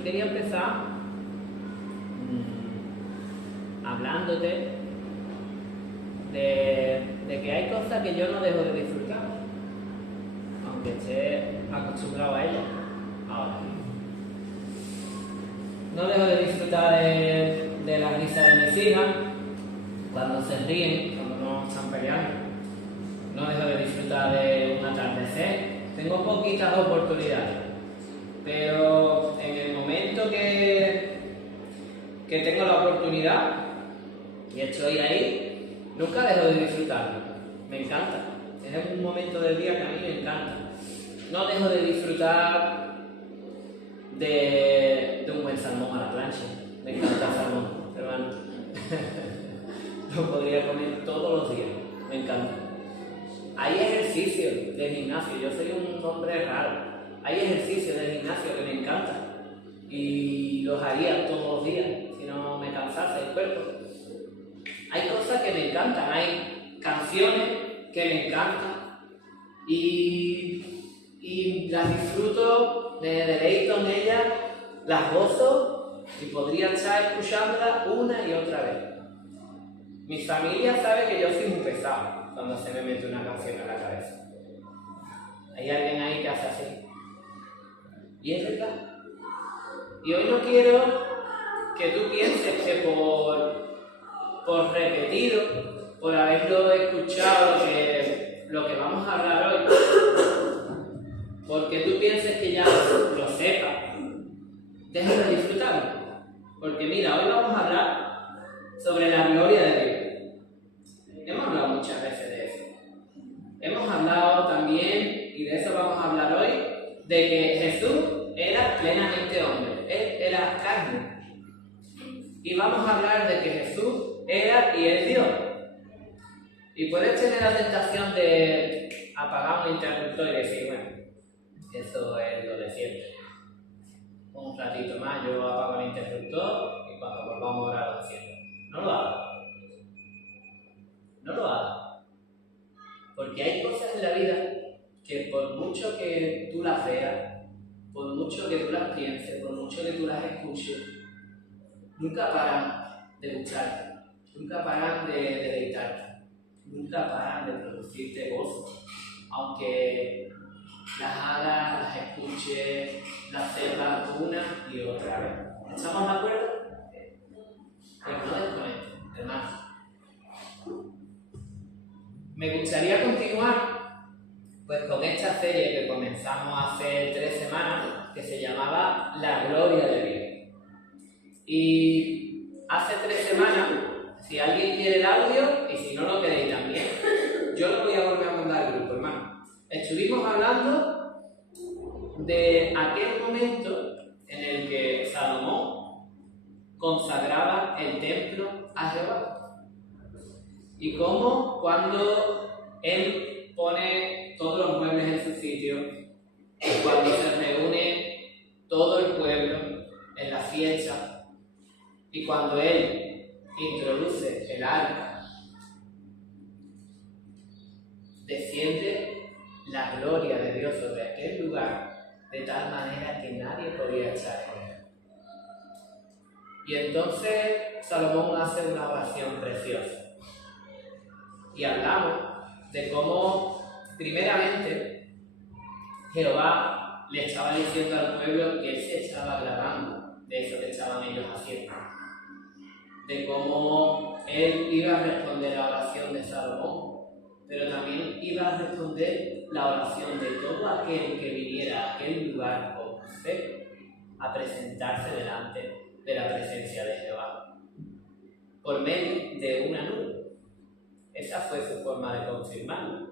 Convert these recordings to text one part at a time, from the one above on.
yo quería empezar hablándote de que hay cosas que yo no dejo de disfrutar, aunque esté acostumbrado a ellas ahora. No dejo de disfrutar de la risa de mis hijas cuando se ríen, cuando no están peleando. No dejo de disfrutar de un atardecer. Tengo poquitas oportunidades, pero en el momento que tengo la oportunidad y estoy ahí, nunca dejo de disfrutarlo. Me encanta. Es un momento del día que a mí me encanta. No dejo de disfrutar de un buen salmón a la plancha. Me encanta el salmón, hermano. Lo podría comer todos los días. Me encanta. Hay ejercicios de gimnasio. Yo soy un hombre raro. Hay ejercicios de gimnasio que me encantan. Y los haría todos los días, si no me cansase el cuerpo. Hay cosas que me encantan. Hay canciones que me encantan. Y las disfruto, me deleito en ellas, las gozo y podría estar escuchándolas una y otra vez. Mi familia sabe que yo soy muy pesado cuando se me mete una canción en la cabeza. Hay alguien ahí que hace así. Y es verdad. Y hoy no quiero que tú pienses que por repetido, por haberlo escuchado lo que vamos a hablar hoy, porque tú pienses que ya lo sepas, deja de disfrutarlo. Porque mira, hoy vamos a hablar sobre la gloria de Dios. Hemos hablado muchas veces de eso. Hemos hablado también, y de eso vamos a hablar hoy, de que Jesús era plenamente hombre, Él era carne. Y vamos a hablar de que Jesús era y es Dios. Y puedes tener la tentación de apagar un interruptor y decir, bueno, eso es lo de siempre. Un ratito más yo apago el interruptor y cuando volvamos a orar lo enciendo. No lo hagas. No lo hagas. Porque hay cosas en la vida que por mucho que tú las veas, por mucho que tú las pienses, por mucho que tú las escuches, nunca paran de gustarte, nunca paran de deleitarte, nunca paran de producirte gozo. Aunque las hagas, las escuches, las sepas una y otra vez. ¿Estamos de acuerdo? Pues no desconectes, hermano. Me gustaría continuar pues con esta serie que comenzamos hace 3 semanas, que se llamaba La Gloria de Dios. Y hace 3 semanas, si alguien quiere el audio, y si no lo queréis también, yo lo voy a volver a mandar al grupo, hermano. Estuvimos hablando de aquel momento en el que Salomón consagraba el templo a Jehová. Y cómo cuando él pone todos los muebles en su sitio, cuando se reúne todo el pueblo en la fiesta, y cuando él introduce el arca, desciende la gloria de Dios sobre aquel lugar de tal manera que nadie podía echar en él. Y entonces Salomón hace una oración preciosa. Y hablamos de cómo, primeramente, Jehová le estaba diciendo al pueblo que él se estaba agradando de eso que estaban ellos haciendo. De cómo él iba a responder la oración de Salomón, pero también iba a responder la oración de todo aquel que viniera a aquel lugar con fe a presentarse delante de la presencia de Jehová, por medio de una nube. Esa fue su forma de confirmarlo.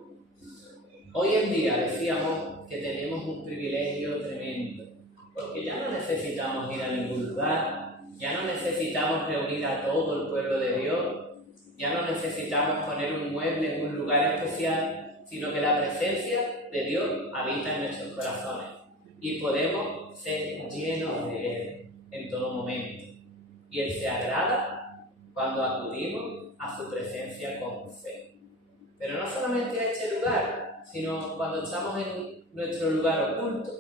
Hoy en día decíamos que tenemos un privilegio tremendo, porque ya no necesitamos ir a ningún lugar, ya no necesitamos reunir a todo el pueblo de Dios, ya no necesitamos poner un mueble en un lugar especial, sino que la presencia de Dios habita en nuestros corazones y podemos ser llenos de Él en todo momento. Y Él se agrada cuando acudimos a su presencia con fe. Pero no solamente a este lugar, sino cuando estamos en nuestro lugar oculto,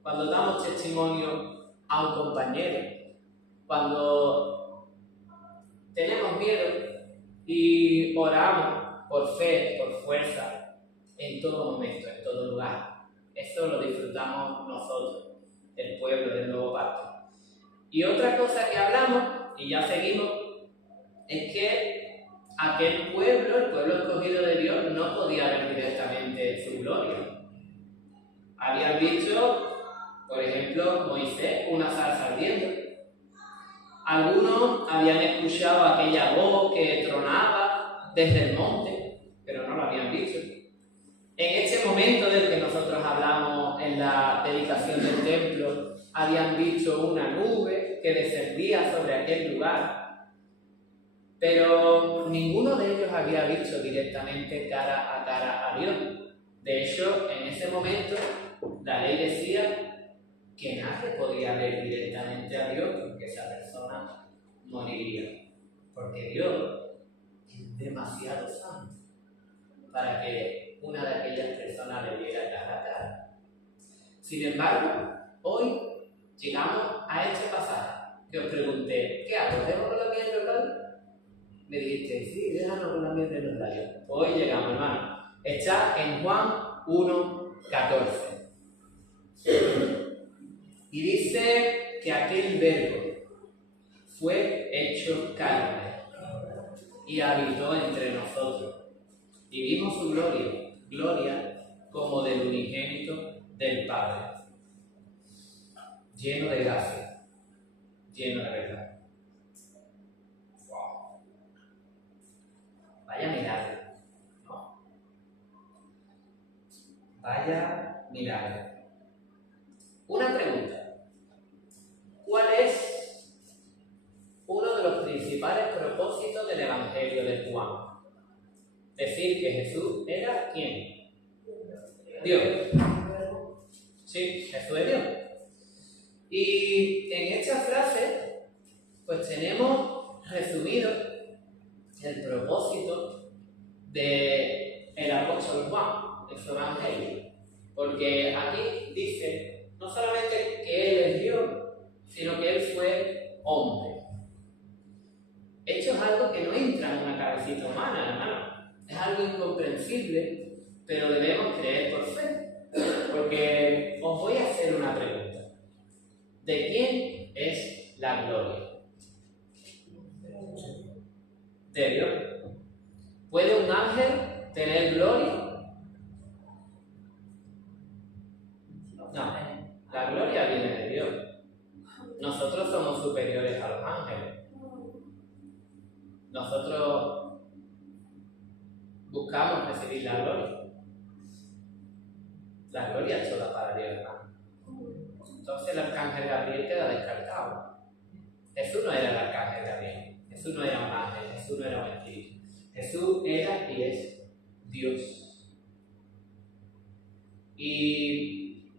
cuando damos testimonio a un compañero. Cuando tenemos miedo y oramos por fe, por fuerza, en todo momento, en todo lugar. Eso lo disfrutamos nosotros, el pueblo del Nuevo Pacto. Y otra cosa que hablamos, y ya seguimos, es que aquel pueblo, el pueblo escogido de Dios, no podía ver directamente su gloria. Habían visto, por ejemplo, Moisés, una zarza ardiendo. Algunos habían escuchado aquella voz que tronaba desde el monte, pero no lo habían visto. En este momento del que nosotros hablamos en la dedicación del templo, habían visto una nube que descendía sobre aquel lugar, pero ninguno de ellos había visto directamente cara a cara a Dios. De hecho, en ese momento, la ley decía que nadie podía ver directamente a Dios porque esa persona moriría, porque Dios es demasiado santo para que una de aquellas personas le viera cara a cara. Sin embargo, hoy llegamos a este pasaje que os pregunté, ¿qué hago? ¿Dejo con la miel de los labios? Me dijiste, sí, déjanos con la miel de los labios. Hoy llegamos, hermano. Está en Juan 1:14. Y dice que aquel verbo fue hecho carne y habitó entre nosotros. Y vimos su gloria como del unigénito del Padre, lleno de gracia, lleno de verdad. Wow. Vaya milagro, ¿no? Vaya milagro. Una pregunta. ¿Cuál es uno de los principales propósitos del Evangelio de Juan? Decir que Jesús era ¿quién? Dios. Sí, Jesús es Dios. Y en esta frase, pues tenemos resumido el propósito del apóstol Juan en su Evangelio. Porque aquí dice, no solamente que Él es Dios, sino que Él fue hombre. Esto es algo que no entra en una cabecita humana, hermano. Es algo incomprensible, pero debemos creer por fe. Porque os voy a hacer una pregunta. ¿De quién es la gloria? De Dios. ¿Puede un ángel tener gloria? No. La gloria viene de Dios. Nosotros somos superiores a los ángeles. Nosotros buscamos recibir la gloria. La gloria es toda para Dios, hermano. Entonces el arcángel Gabriel queda descartado. Jesús no era el arcángel Gabriel. Jesús no era un ángel. Jesús no era un espíritu. Jesús era y es Dios. Y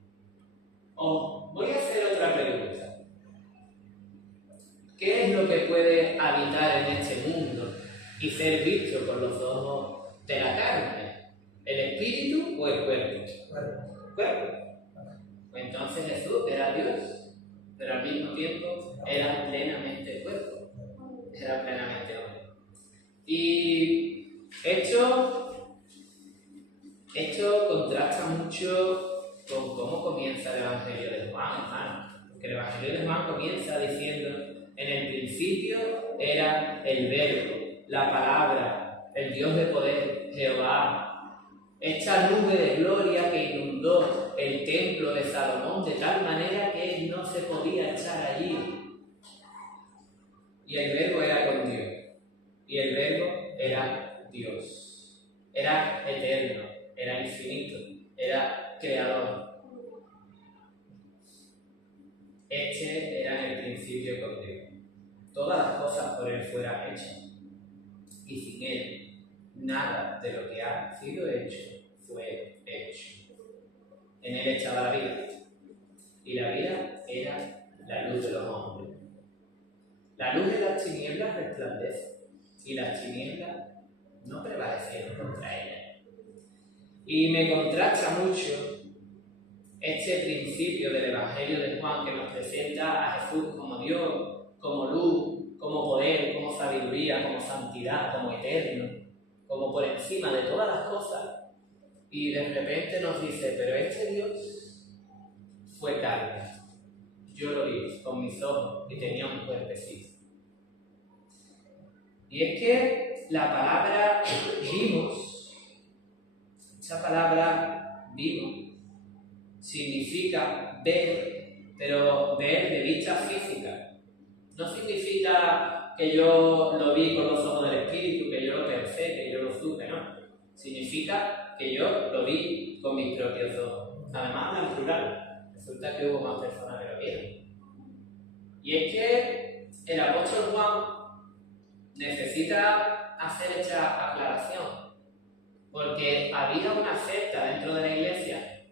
os voy a hacer otra pregunta. ¿Qué es lo que puede habitar en este mundo y ser visto con los ojos de la carne? ¿El espíritu o el cuerpo? Cuerpo. Entonces Jesús era Dios, pero al mismo tiempo era plenamente cuerpo, era plenamente hombre. Y esto contrasta mucho con cómo comienza el Evangelio de Juan, hermano. Porque el Evangelio de Juan comienza diciendo: en el principio era el Verbo, la palabra, el Dios de poder, Jehová. Esta nube de gloria que inundó el templo de Salomón de tal manera que él no se podía echar allí. Y el Verbo era con Dios. Y el Verbo era Dios. Era eterno, era infinito, era creador. Este era en el principio con Dios. Todas las cosas por él fueron hechas. Y sin él, nada de lo que ha sido hecho fue hecho. En él estaba la vida. Y la vida era la luz de los hombres. La luz de las tinieblas resplandece. Y las tinieblas no prevalecieron contra ella. Y me contrasta mucho este principio del Evangelio de Juan que nos presenta a Jesús como Dios, como luz, como poder, como sabiduría, como santidad, como eterno, como por encima de todas las cosas. Y de repente nos dice, pero este Dios fue carne. Yo lo vi con mis ojos y tenía un cuerpecito. Y es que la palabra vimos, esa palabra vimos, significa ver, pero ver de vista física. No significa que yo lo vi con los ojos del Espíritu, que yo lo pensé, que yo lo supe, no. Significa que yo lo vi con mis propios ojos. Además, en plural. Resulta que hubo más personas que lo vieron. Y es que el apóstol Juan necesita hacer esta aclaración, porque había una secta dentro de la iglesia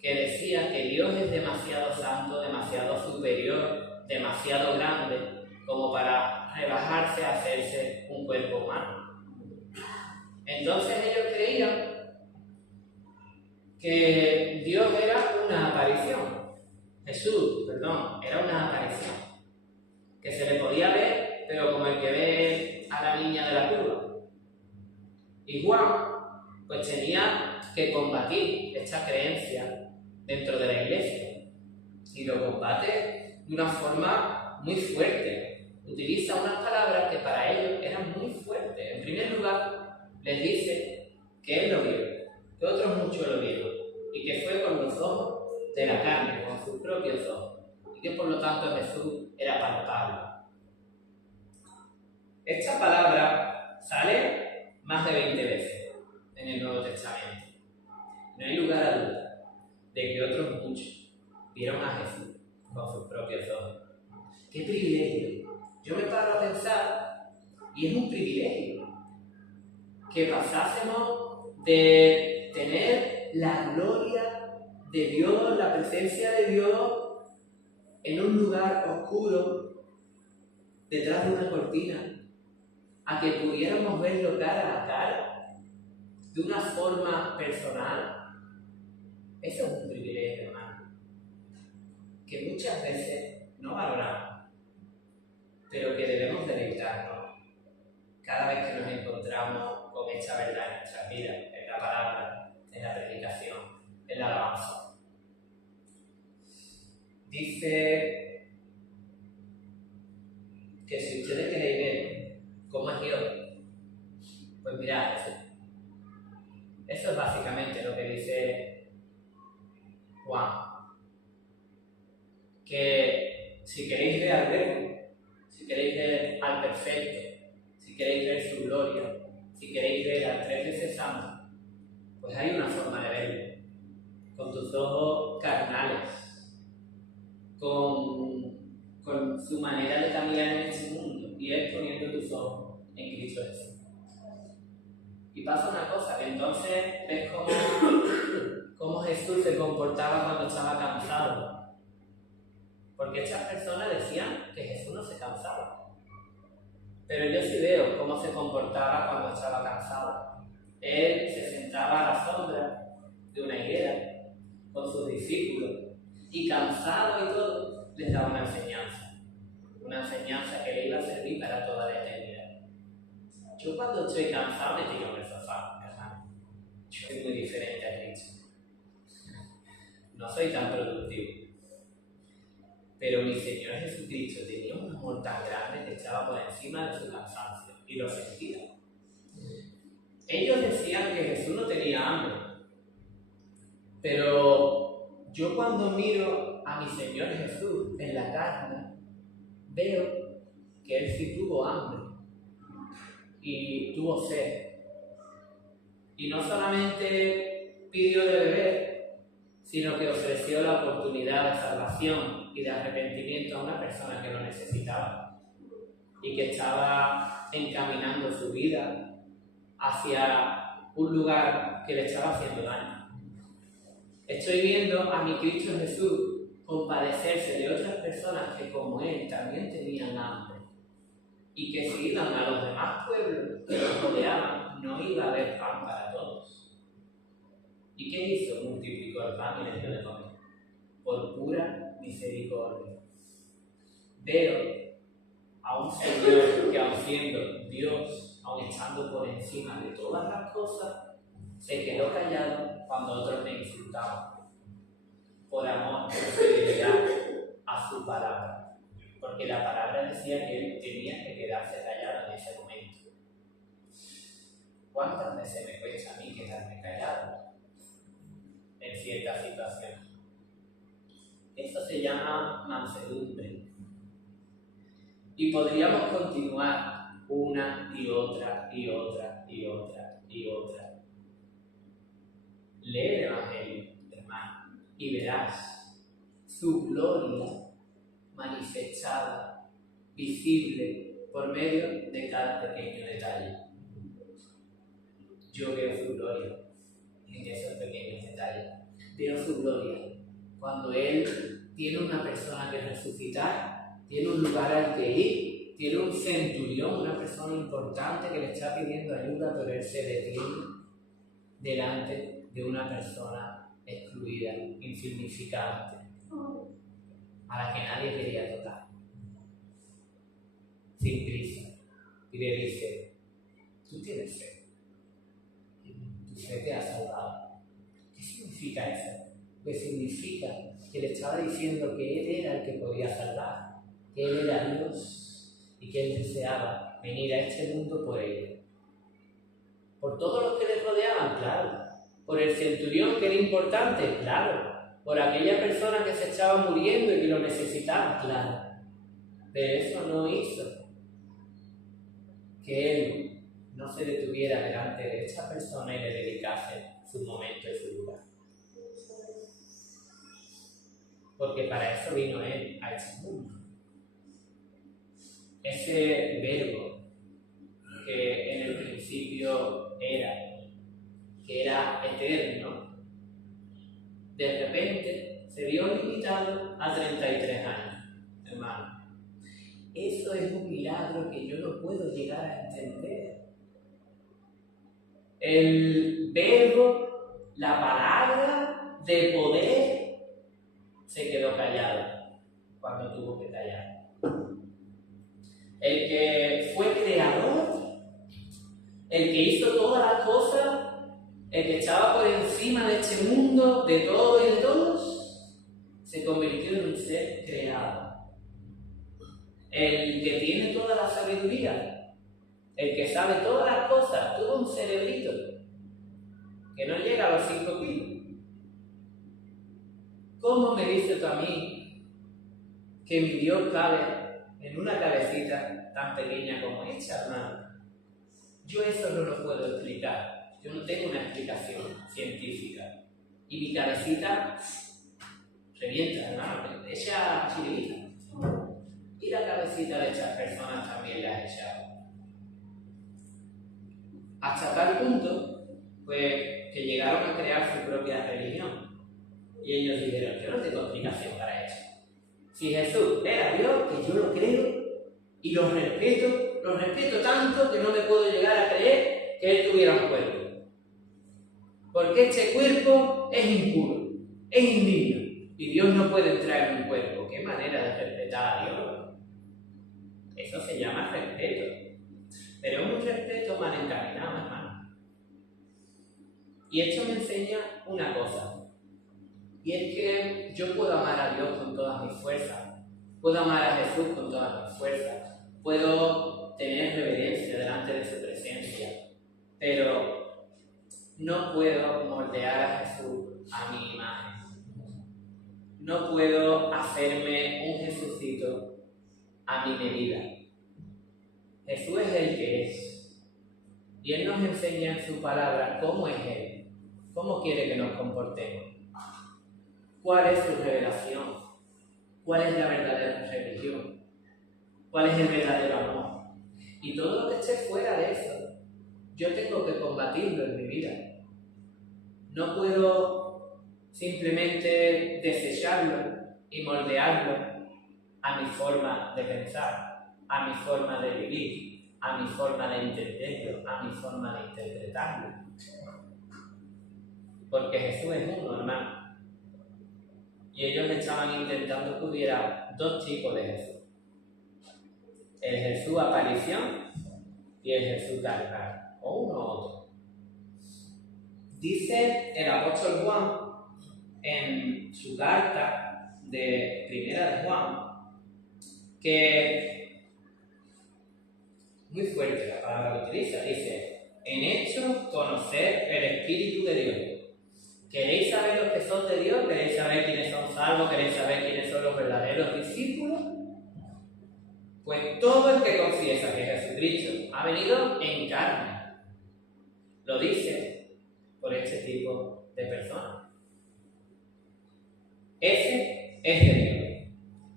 que decía que Dios es demasiado santo, demasiado superior, demasiado grande, como para rebajarse a hacerse un cuerpo humano. Entonces ellos creían que Dios era una aparición. Jesús, era una aparición. Que se le podía ver, pero como el que ve a la niña de la curva. Y Juan, pues tenía que combatir esta creencia dentro de la iglesia. Y lo combate de una forma muy fuerte. Utiliza unas palabras que para ellos eran muy fuertes. En primer lugar, les dice que él lo vio, que otros muchos lo vieron, y que fue con los ojos de la carne, con sus propios ojos, y que por lo tanto Jesús era palpable. Esta palabra sale más de 20 veces en el Nuevo Testamento. No hay lugar a duda de que otros muchos vieron a Jesús con sus propios ojos. ¡Qué privilegio! Yo me paro a pensar, y es un privilegio, que pasásemos de tener la gloria de Dios, la presencia de Dios, en un lugar oscuro, detrás de una cortina, a que pudiéramos verlo cara a cara, de una forma personal. Eso es un privilegio, hermano, que muchas veces no valoramos, pero que debemos deleitarnos cada vez que nos encontramos con esta verdad en nuestras vidas, en la palabra, en la predicación, en la alabanza. Dice que si ustedes queréis ver cómo es Dios, pues mirad eso. Eso es básicamente lo que dice Juan. Que si queréis ver al Verbo, si queréis ver al perfecto, si queréis ver su gloria, si queréis ver al 3 veces santo, pues hay una forma de verlo, con tus ojos carnales, con su manera de caminar en este mundo, y es poniendo tus ojos en Cristo Jesús. Y pasa una cosa, que entonces ves cómo Jesús se comportaba cuando estaba cansado. Porque estas personas decían que Jesús no se cansaba. Pero yo sí veo cómo se comportaba cuando estaba cansado. Él se sentaba a la sombra de una higuera con sus discípulos y cansado y todo, les daba una enseñanza que le iba a servir para toda la eternidad. Yo cuando estoy cansado me tiro en el sofá, hermano. Yo soy muy diferente a Cristo. No soy tan productivo. Pero mi Señor Jesucristo tenía un amor tan grande que estaba por encima de su cansancio y lo sentía. Ellos decían que Jesús no tenía hambre, pero yo cuando miro a mi Señor Jesús en la carne, veo que Él sí tuvo hambre y tuvo sed. Y no solamente pidió de beber, sino que ofreció la oportunidad de salvación y de arrepentimiento a una persona que lo necesitaba y que estaba encaminando su vida hacia un lugar que le estaba haciendo daño. Estoy viendo a mi Cristo Jesús compadecerse de otras personas que como Él también tenían hambre y que si iban a los demás pueblos que los rodeaban no iba a haber pan para todos. ¿Y qué hizo? Multiplicó el pan y les dio de comer. por pura misericordia. Veo a un Señor que, aun siendo Dios, aun estando por encima de todas las cosas, se quedó callado cuando otros me insultaban, por amor, por fidelidad a su palabra. Porque la palabra decía que él tenía que quedarse callado en ese momento. ¿Cuántas veces me cuesta a mí quedarme callado en ciertas situaciones? Eso se llama mansedumbre. Y podríamos continuar una y otra y otra y otra y otra. Lee el Evangelio, hermano, y verás su gloria manifestada, visible, por medio de cada pequeño detalle. Yo veo su gloria en esos pequeños detalles. Veo su gloria cuando Él tiene una persona que resucitar, tiene un lugar al que ir, tiene un centurión, una persona importante que le está pidiendo ayuda, pero Él se detiene delante de una persona excluida, insignificante, a la que nadie quería tocar, sin prisa, y le dice: tú tienes fe, tu fe te ha salvado. ¿Qué significa eso? Pues significa que le estaba diciendo que Él era el que podía salvar, que Él era Dios y que Él deseaba venir a este mundo por Él. Por todos los que le rodeaban, claro. Por el centurión, que era importante, claro. Por aquella persona que se estaba muriendo y que lo necesitaba, claro. Pero eso no hizo que Él no se detuviera delante de esta persona y le dedicase su momento y su lugar. Porque para eso vino Él a este mundo. Ese verbo que en el principio era, que era eterno, de repente se vio limitado a 33 años, hermano. Eso es un milagro que yo no puedo llegar a entender. El verbo, la palabra de poder, se quedó callado cuando tuvo que callar. El que fue creador, el que hizo todas las cosas, el que estaba por encima de este mundo, de todo y de todos, se convirtió en un ser creado. El que tiene toda la sabiduría, el que sabe todas las cosas, tuvo un cerebrito que no llega a los 5 kilos. ¿Cómo me dices tú a mí que mi Dios cabe en una cabecita tan pequeña como esta, hermano? Yo eso no lo puedo explicar. Yo no tengo una explicación científica. Y mi cabecita revienta, hermano, echa chiribita. Y la cabecita de estas personas también la ha echado. Hasta tal punto, pues, que llegaron a crear su propia religión. Y ellos dijeron: yo no tengo explicación para eso. Si Jesús era Dios, que yo lo creo y lo respeto tanto que no me puedo llegar a creer que Él tuviera un cuerpo. Porque este cuerpo es impuro, es indigno, y Dios no puede entrar en un cuerpo. ¿Qué manera de respetar a Dios? Eso se llama respeto. Pero es un respeto mal encaminado, hermano. Y esto me enseña una cosa. Y es que yo puedo amar a Dios con todas mis fuerzas, puedo amar a Jesús con todas mis fuerzas, puedo tener reverencia delante de su presencia, pero no puedo moldear a Jesús a mi imagen. No puedo hacerme un Jesucito a mi medida. Jesús es el que es. Y Él nos enseña en su palabra cómo es Él, cómo quiere que nos comportemos. ¿Cuál es su revelación? ¿Cuál es la verdadera religión? ¿Cuál es el verdadero amor? Y todo lo que esté fuera de eso, yo tengo que combatirlo en mi vida. No puedo simplemente desecharlo y moldearlo a mi forma de pensar, a mi forma de vivir, a mi forma de entenderlo, a mi forma de interpretarlo. Porque Jesús es uno, hermano. y ellos estaban intentando que hubiera dos tipos de Jesús. El Jesús aparición y el Jesús carnal, o uno u otro. Dice el apóstol Juan en su carta de Primera de Juan que, muy fuerte la palabra que utiliza, dice: en hecho conocer el Espíritu de Dios. ¿Queréis saber los que son de Dios? ¿Queréis saber quiénes son salvos? ¿Queréis saber quiénes son los verdaderos discípulos? Pues todo el que confiesa que Jesucristo ha venido en carne, lo dice por este tipo de personas. Ese es de Dios.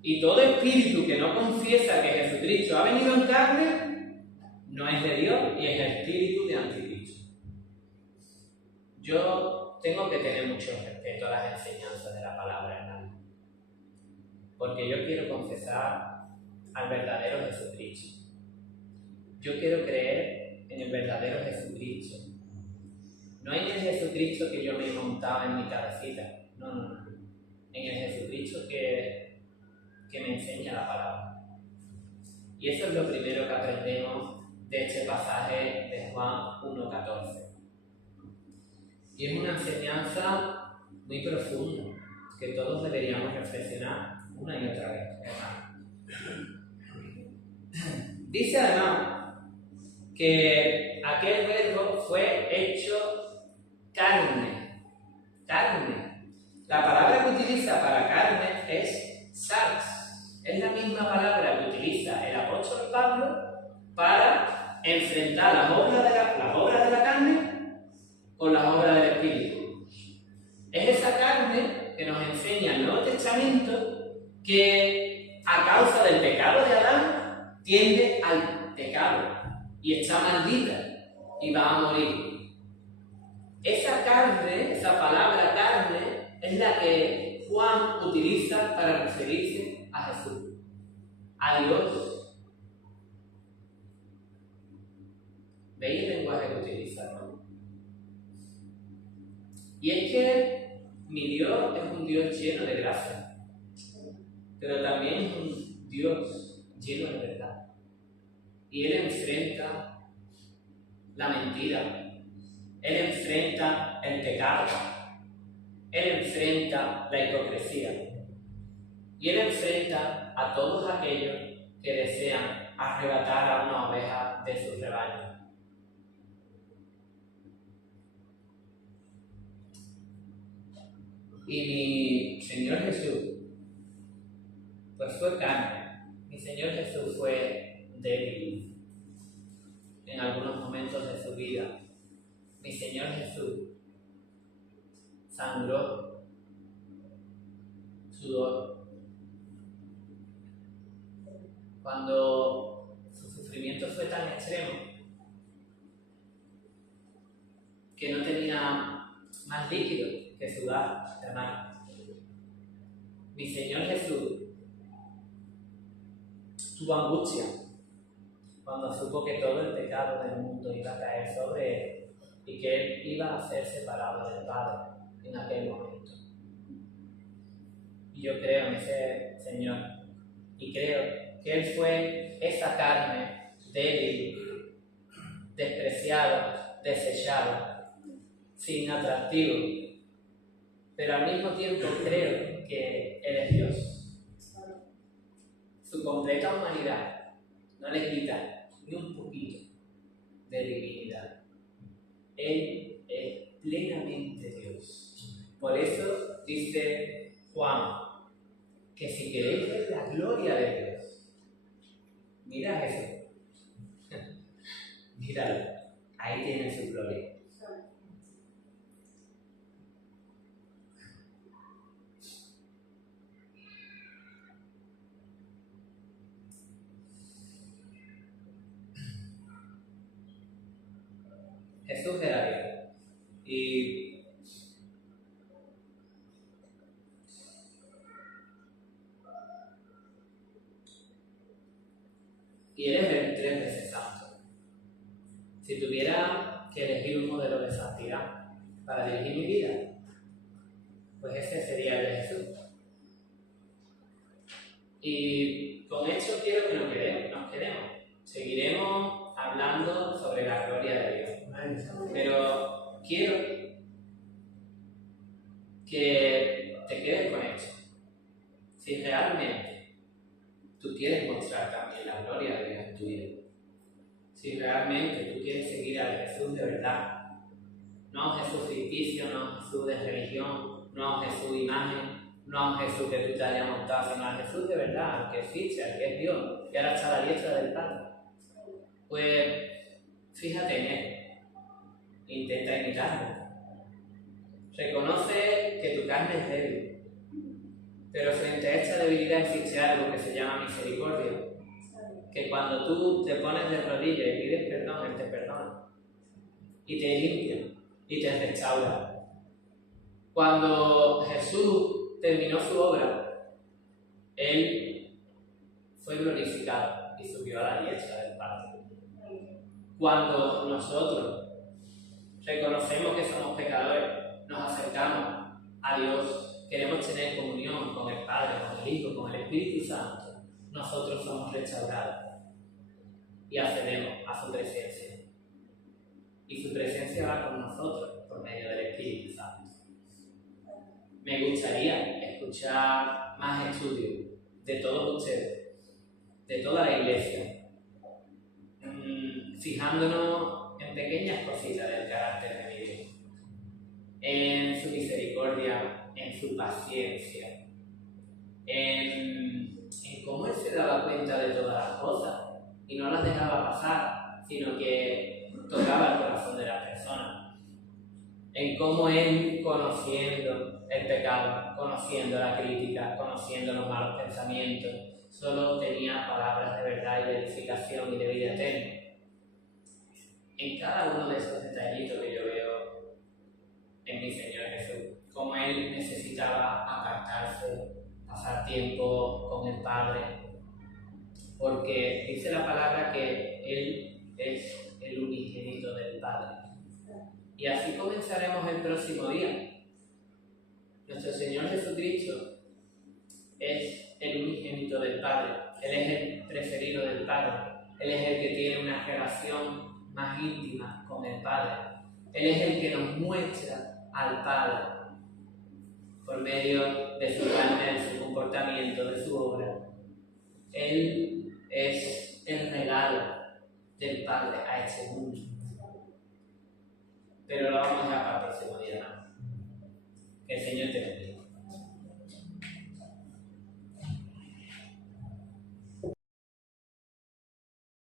Y todo espíritu que no confiesa que Jesucristo ha venido en carne, no es de Dios y es el espíritu de Anticristo. Yo tengo que tener mucho respeto a las enseñanzas de la palabra, hermano, porque yo quiero confesar al verdadero Jesucristo. Yo quiero creer en el verdadero Jesucristo, no en el Jesucristo que yo me he montado en mi cabecita, no. En el Jesucristo que me enseña la palabra. Y eso es lo primero que aprendemos de este pasaje de Juan 1:14. Y es una enseñanza muy profunda que todos deberíamos reflexionar una y otra vez, hermano. Dice además que aquel verbo fue hecho carne. La palabra que utiliza para carne es sarx. Es la misma palabra que utiliza el apóstol Pablo para enfrentar las obras de la carne con las obras del Espíritu. Es esa carne que nos enseña el Nuevo Testamento que a causa del pecado de Adán tiende al pecado y está maldita y va a morir. Esa carne, esa palabra carne, es la que Juan utiliza para referirse a Jesús, a Dios. ¿Veis el lenguaje que utiliza, no? Y es que mi Dios es un Dios lleno de gracia, pero también es un Dios lleno de verdad. Y Él enfrenta la mentira, Él enfrenta el pecado, Él enfrenta la hipocresía y Él enfrenta a todos aquellos que desean arrebatar a una oveja de su rebaño. Y mi Señor Jesús, pues fue carne. Mi Señor Jesús fue débil en algunos momentos de su vida. Mi Señor Jesús sangró, sudor. Cuando su sufrimiento fue tan extremo que no tenía más líquido que sudar, hermano. Mi Señor Jesús tuvo angustia cuando supo que todo el pecado del mundo iba a caer sobre Él y que Él iba a ser separado del Padre en aquel momento. Y yo creo en ese Señor y creo que Él fue esa carne débil, despreciado, desechado, sin atractivo, pero al mismo tiempo creo que Él es Dios. Su completa humanidad no le quita ni un poquito de divinidad. Él es plenamente Dios. Por eso dice Juan que si queréis ver la gloria de Dios, mira eso. Míralo, ahí tiene su gloria. Jesús era Dios. Y Él es 23 veces santo. Si tuviera que elegir un modelo de santidad para dirigir mi vida, pues ese sería el de Jesús. con esto quiero que nos quedemos. Seguiremos hablando sobre la gloria de Dios. Pero quiero que te quedes con esto. Si realmente tú quieres mostrar también la gloria de Dios en tu vida, si realmente tú quieres seguir al Jesús de verdad, no a un Jesús ficticio, no a un Jesús de religión, no a un Jesús de imagen, no a un Jesús que tú te hayas montado, sino al Jesús de verdad, al que existe, al que es Dios, y ahora está a la diestra del Padre. Pues fíjate en Él, intenta imitarlo. Reconoce que tu carne es débil, pero frente a esta debilidad existe algo que se llama misericordia, que cuando tú te pones de rodillas y pides perdón, Él te perdona, y te limpia, y te restaura. Cuando Jesús terminó su obra, Él fue glorificado y subió a la diestra del Padre. Cuando nosotros reconocemos que somos pecadores, nos acercamos a Dios, queremos tener comunión con el Padre, con el Hijo, con el Espíritu Santo, nosotros somos restaurados y accedemos a su presencia. Y su presencia va con nosotros por medio del Espíritu Santo. Me gustaría escuchar más estudios de todos ustedes, de toda la iglesia, fijándonos en pequeñas cositas del carácter de mi Dios, en su misericordia, en su paciencia, en cómo Él se daba cuenta de todas las cosas y no las dejaba pasar, sino que tocaba el corazón de las personas, en cómo Él, conociendo el pecado, conociendo la crítica, conociendo los malos pensamientos, solo tenía palabras de verdad y de edificación y de vida eterna. En cada uno de esos detallitos que yo veo en mi Señor Jesús, cómo Él necesitaba apartarse, pasar tiempo con el Padre, porque dice la palabra que Él es el unigénito del Padre. Y así comenzaremos el próximo día. Nuestro Señor Jesucristo es el unigénito del Padre. Él es el preferido del Padre. Él es el que tiene una relación más íntima con el Padre. Él es el que nos muestra al Padre por medio de su carne, de su comportamiento, de su obra. Él es el regalo del Padre a este mundo. Pero lo vamos a dejar para el próximo día. Que el Señor te bendiga.